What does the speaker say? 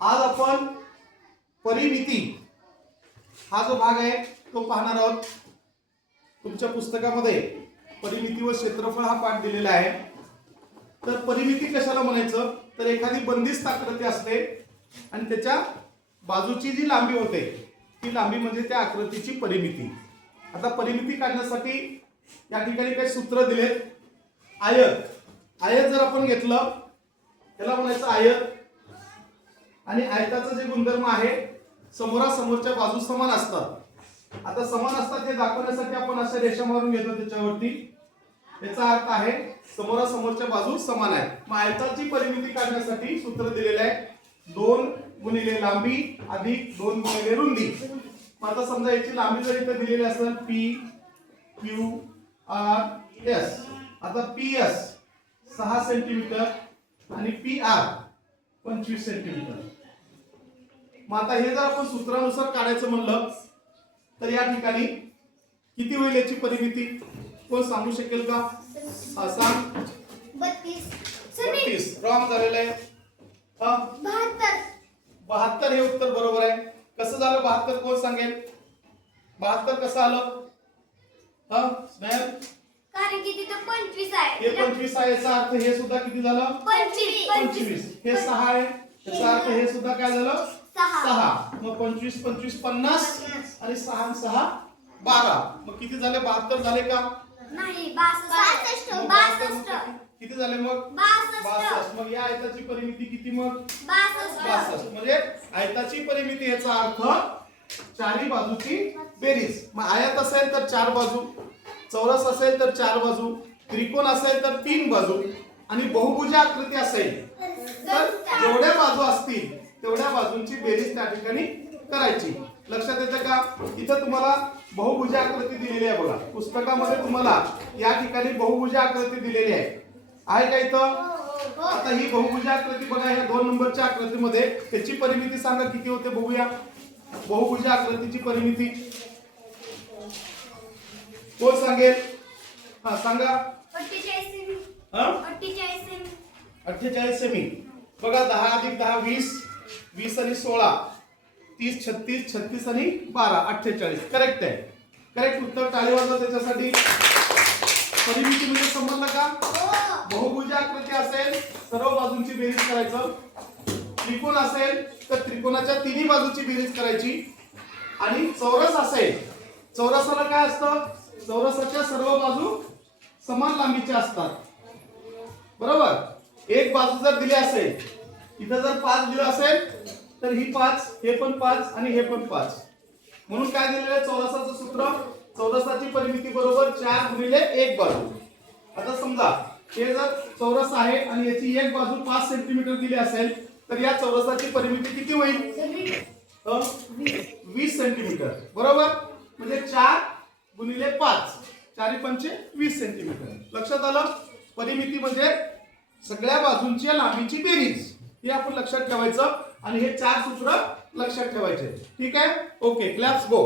आज आपण परिमिती हा जो भाग आहे तो पाहणार आहोत. तुमच्या पुस्तकामध्ये परिमिती व क्षेत्रफळ हा पाठ दिलेला आहे. तर परिमिती कशाला म्हणायचं? तर एखादी बंदिस्त आकृती असते आणि त्याच्या बाजूची जी लांबी होते ती लांबी म्हणजे त्या आकृतीची परिमिती. आता परिमिती काढण्यासाठी या ठिकाणी काही सूत्र दिलेत. आयत. आयत जर आपण घेतलं त्याला म्हणायचं आयत. आणि आयताचं जे गुणधर्म आहे समोरासमोरच्या बाजू समान असतात. आता समान असतात हे दाखवण्यासाठी आपण अशा रेषा मारून घेतो त्याच्यावरती. याचा अर्थ आहे समोरासमोरच्या बाजू समान आहे मग आयताची परिमिती काढण्यासाठी सूत्र दिलेलं आहे दोन गुणिले लांबी अधिक दोन गुणिले रुंदी. मग आता समजा याची लांबी जर इथं दिलेली असेल पी क्यू आर एस आता पी एस सहा सेंटीमीटर आणि पी आर पंचवीस सेंटीमीटर मग आता हे जर आपण सूत्रानुसार काढायचं म्हणलं तर या ठिकाणी किती होईल याची परिमिती? कोण सांगू शकेल का? हा सांग. बत्तीस. रॉंग झालेलं आहे. हा. बहात्तर. हे उत्तर बरोबर आहे. कसं झालं बहात्तर? कोण सांगेल? बहात्तर कसं आलं? हा स्नेहल कारण की तिथं पंचवीस हे आहे पंचवीस आहे याचा अर्थ हे सुद्धा किती झालं? पंचवीस. पंचवीस. हे सहा आहे. याचा अर्थ हे सुद्धा काय झालं? सहा. मग पंचवीस पंचवीस पन्नास. आणि सहा सहा बारा. मग किती झाले? बहात्तर झाले का? नाही बासष्ट. बासष्ट किती? झाले मग? बासष्ट. मग या आयताची परिमिती किती मग? बासष्ट. म्हणजे आयताची परिमिती याचा अर्थ चारी बाजूची बेरीज. मग आयत असेल तर चार बाजू चौरस असेल तर चार बाजू त्रिकोण असेल तर तीन बाजू आणि बहुभुज आकृती असेल. तर जेवढ्या बाजू असतील तेवढ्या बाजूंची बेरीज त्या ठिकाणी करायची. लक्षात येतं का? इथं तुम्हाला बहुभुज आकृती दिलेली आहे बघा. पुस्तकामध्ये तुम्हाला या ठिकाणी बहुभुज आकृती दिलेली आहे. आहे का इथं? आता ही बहुभुज आकृती बघा या दोन नंबरच्या आकृतीमध्ये त्याची परिमिती सांगा किती होते बघूया. बहुभुज आकृतीची परिमिती. कोण सांगेल? हा सांगा. अठ्ठेचाळीस सेमी बघा दहा अधिक दहा वीस. वीस आणि सोळा. तीस छत्तीस छत्तीस आणि बारा अठ्ठेचाळीस. करेक्ट आहे. करेक्ट उत्तर टाळी वाजवा त्याच्यासाठी परिमिती म्हणजे समजलं का? बहुभुजा बहुभुज आकृती असेल सर्व बाजूंची बेरीज करायचं. त्रिकोण असेल तर त्रिकोणाच्या तिन्ही बाजूची बेरीज करायची. आणि चौरस असेल चौरसाला काय असतं? चौरसाच्या सर्व बाजू समान लांबीच्या असतात. बरोबर? एक बाजू जर दिली असेल इथं जर पाच दिलं असेल तर ही पाच हे पण पाच आणि हे पण पाच. म्हणून काय दिलेलं आहे? चौरसाचं सूत्र. चौरसाची परिमिती बरोबर चार गुणिले एक बाजू. आता समजा हे जर चौरस आहे आणि याची एक बाजू पाच सेंटीमीटर दिली असेल तर या चौरसाची परिमिती किती होईल? वीस सेंटीमीटर बरोबर? म्हणजे चार गुणिले पाच. चारी पंचे वीस सेंटीमीटर लक्षात आलं? परिमिती म्हणजे सगळ्या बाजूंची लांबीची बेरीज. हे आपण लक्षात ठेवायचं आणि हे चार सूत्र लक्षात ठेवायचे. ठीक आहे? ओके क्लॅप्स गो